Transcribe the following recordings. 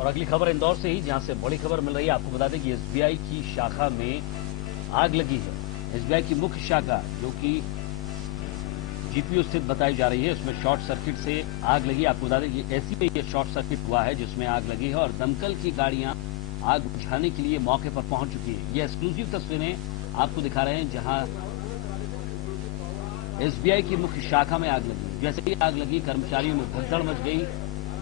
और अगली खबर इंदौर से ही, जहां से बड़ी खबर मिल रही है। आपको बता दें कि एसबीआई की शाखा में आग लगी है। एसबीआई की मुख्य शाखा, जो कि जीपीओ स्थित बताई जा रही है, उसमें शॉर्ट सर्किट से आग लगी। आपको बता दें कि एसी में यह शॉर्ट सर्किट हुआ है जिसमें आग लगी है और दमकल की गाड़ियां आग बुझाने के लिए मौके पर पहुंच चुकी है। ये एक्सक्लूसिव तस्वीरें आपको दिखा रहे हैं, जहां एसबीआई की मुख्य शाखा में आग लगी। जैसे ही आग लगी, कर्मचारियों में भगदड़ मच गई।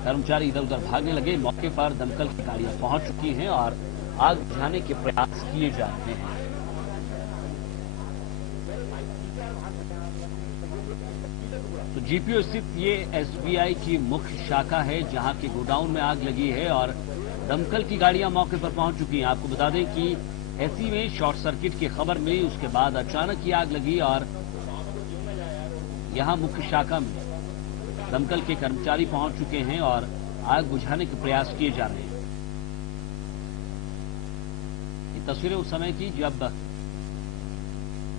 कर्मचारी इधर उधर भागने लगे। मौके पर दमकल की गाड़ियां पहुंच चुकी हैं और आग बुझाने के प्रयास किए जा रहे हैं। तो जीपीओ स्थित ये एसबीआई की मुख्य शाखा है, जहां के गोडाउन में आग लगी है और दमकल की गाड़ियां मौके पर पहुंच चुकी हैं। आपको बता दें कि एसी में शॉर्ट सर्किट की खबर मिली, उसके बाद अचानक ही आग लगी और यहां मुख्य शाखा में दमकल के कर्मचारी पहुंच चुके हैं और आग बुझाने के प्रयास किए जा रहे हैं। ये तस्वीरें उस समय की जब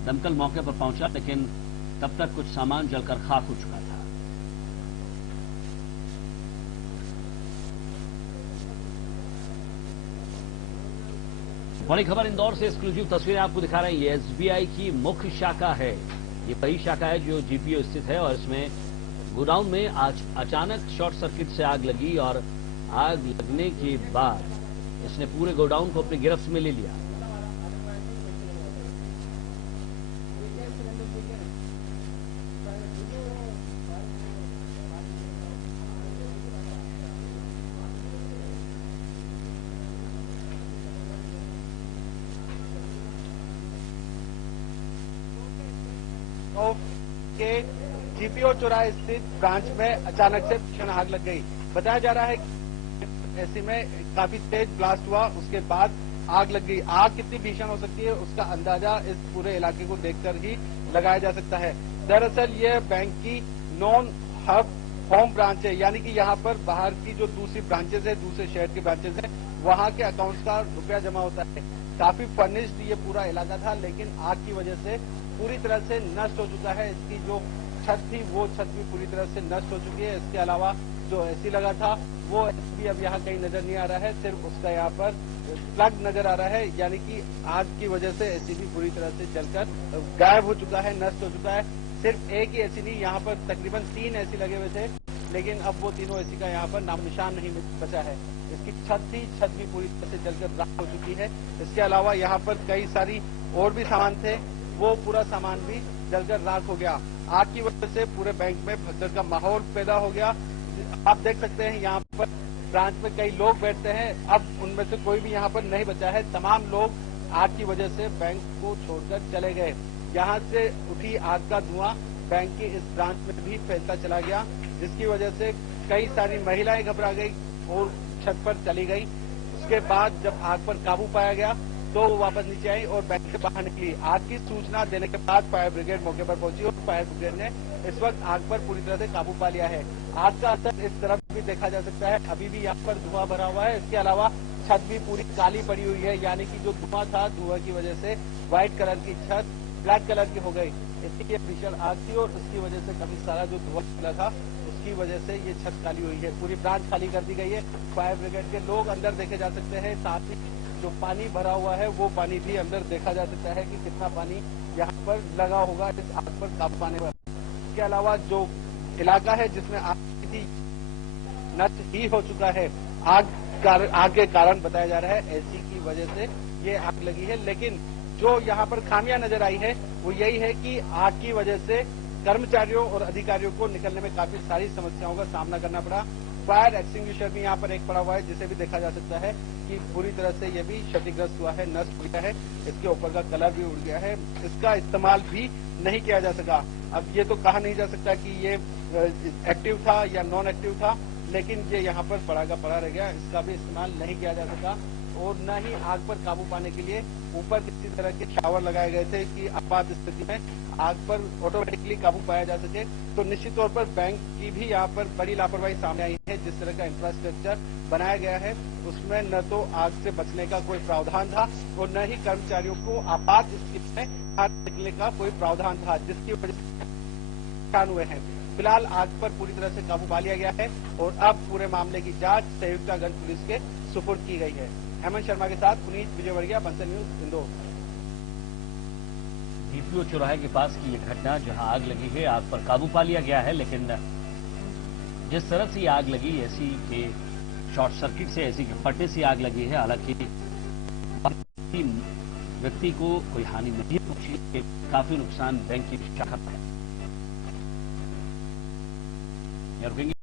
दमकल मौके पर पहुंचा, लेकिन तब तक कुछ सामान जलकर खाक हो चुका था। बड़ी खबर इंदौर से एक्सक्लूसिव तस्वीरें आपको दिखा रहे हैं। ये एसबीआई की मुख्य शाखा है। ये वही शाखा है जो जीपीओ स्थित है और इसमें गोडाउन में आज अचानक शॉर्ट सर्किट से आग लगी और आग लगने के बाद इसने पूरे गोडाउन को अपनी गिरफ्त में ले लिया। के जीपीओ चौराहे स्थित ब्रांच में अचानक से भीषण आग लग गई। बताया जा रहा है कि ऐसे में काफी तेज ब्लास्ट हुआ, उसके बाद आग लग गई। आग कितनी भीषण हो सकती है उसका अंदाजा इस पूरे इलाके को देखकर ही लगाया जा सकता है। दरअसल ये बैंक की नॉन हब होम ब्रांच है, यानी कि यहाँ पर बाहर की जो दूसरी ब्रांचेज है, दूसरे शहर की ब्रांचेज है, वहाँ के अकाउंट्स का रुपया जमा होता है। काफी फर्निश्ड ये पूरा इलाका था, लेकिन आग की वजह से पूरी तरह से नष्ट हो चुका है। इसकी जो छत थी वो छत भी पूरी तरह से नष्ट हो चुकी है। इसके अलावा जो एसी लगा था वो एसी भी अब यहाँ कहीं नजर नहीं आ रहा है, सिर्फ उसका यहाँ पर प्लग नजर आ रहा है, यानी कि आग की वजह से एसी भी पूरी तरह से जलकर गायब हो चुका है, नष्ट हो चुका है। सिर्फ एक ही एसी नहीं, यहाँ पर तकरीबन 3 एसी लगे हुए थे, लेकिन अब वो तीनों एसी का यहाँ पर नाम निशान नहीं बचा है। इसकी छत थी, छत भी पूरी तरह से जलकर राख हो चुकी है। इसके अलावा यहाँ पर कई सारी और भी सामान थे, वो पूरा सामान भी जलकर राख हो गया। आग की वजह से पूरे बैंक में भगदड़ का माहौल पैदा हो गया। आप देख सकते हैं यहाँ पर ब्रांच में कई लोग बैठते हैं, अब उनमें से कोई भी यहाँ पर नहीं बचा है। तमाम लोग आग की वजह से बैंक को छोड़कर चले गए। यहाँ से उठी आग का धुआं बैंक की इस ब्रांच में भी फैलता चला गया, जिसकी वजह से कई सारी महिलाएं घबरा गई और छत पर चली गई। उसके बाद जब आग पर काबू पाया गया तो वो वापस नीचे आई और बैंक से बाहर निकली। आग की सूचना देने के बाद फायर ब्रिगेड मौके पर पहुंची और फायर ब्रिगेड ने इस वक्त आग पर पूरी तरह से काबू पा लिया है। आग का असर इस तरफ भी देखा जा सकता है, अभी भी यहाँ पर धुआं भरा हुआ है। इसके अलावा छत भी पूरी काली पड़ी हुई है, यानी कि जो धुआं था, धुआं की वजह से व्हाइट कलर की छत ब्लैक कलर की हो गई। इसकी ये भीषण आग थी और उसकी वजह से काफी सारा जो धुआं निकला था उसकी वजह से ये छत काली हुई है। पूरी ब्रांच खाली कर दी गई है। फायर ब्रिगेड के लोग अंदर देखे जा सकते हैं, साथ ही जो पानी भरा हुआ है वो पानी भी अंदर देखा जा सकता है कि कितना पानी यहाँ पर लगा होगा इस आग पर काबू पाने पर। इसके अलावा जो इलाका है जिसमें आग थी नष्ट ही हो चुका है। आग के कारण बताया जा रहा है एसी की वजह से ये आग लगी है, लेकिन जो यहाँ पर खामियां नजर आई है वो यही है कि आग की वजह से कर्मचारियों और अधिकारियों को निकलने में काफी सारी समस्याओं का सामना करना पड़ा। फायर एक्सटिंग्विशर भी यहाँ पर एक पड़ा हुआ है, जिसे भी देखा जा सकता है कि पूरी तरह से ये भी क्षतिग्रस्त हुआ है, नष्ट हो गया है। इसके ऊपर का कलर भी उड़ गया है, इसका इस्तेमाल भी नहीं किया जा सका। अब ये तो कहा नहीं जा सकता कि ये एक्टिव था या नॉन एक्टिव था, लेकिन ये यहाँ पर पड़ा का पड़ा रह गया, इसका भी इस्तेमाल नहीं किया जा सका। और न ही आग पर काबू पाने के लिए ऊपर किसी तरह के शावर लगाए गए थे कि आपात स्थिति में आग पर ऑटोमेटिकली काबू पाया जा सके। तो निश्चित तौर पर बैंक की भी यहाँ पर बड़ी लापरवाही सामने आई है। जिस तरह का इंफ्रास्ट्रक्चर बनाया गया है उसमें न तो आग से बचने का कोई प्रावधान था और न ही कर्मचारियों को आपात स्थिति में बाहर निकलने का कोई प्रावधान था, जिसकी वजह से नुकसान हुए हैं। फिलहाल आग पर पूरी तरह से काबू पा लिया गया है और अब पूरे मामले की जांच संयुक्तागंज पुलिस के सुपुर्द की गई है। हेमंत शर्मा के साथ पुनीत विजयवर्गीय, पंचन न्यूज, इंदौर। जीपीओ चौराहे के पास की यह घटना जहां आग लगी है, आग पर काबू पा लिया गया है, लेकिन जिस तरह से आग लगी, एसी के शॉर्ट सर्किट से, एसी के फटने से आग लगी है। हालांकि व्यक्ति को कोई हानि नहीं पहुंची, काफी नुकसान बैंक की शाखा है।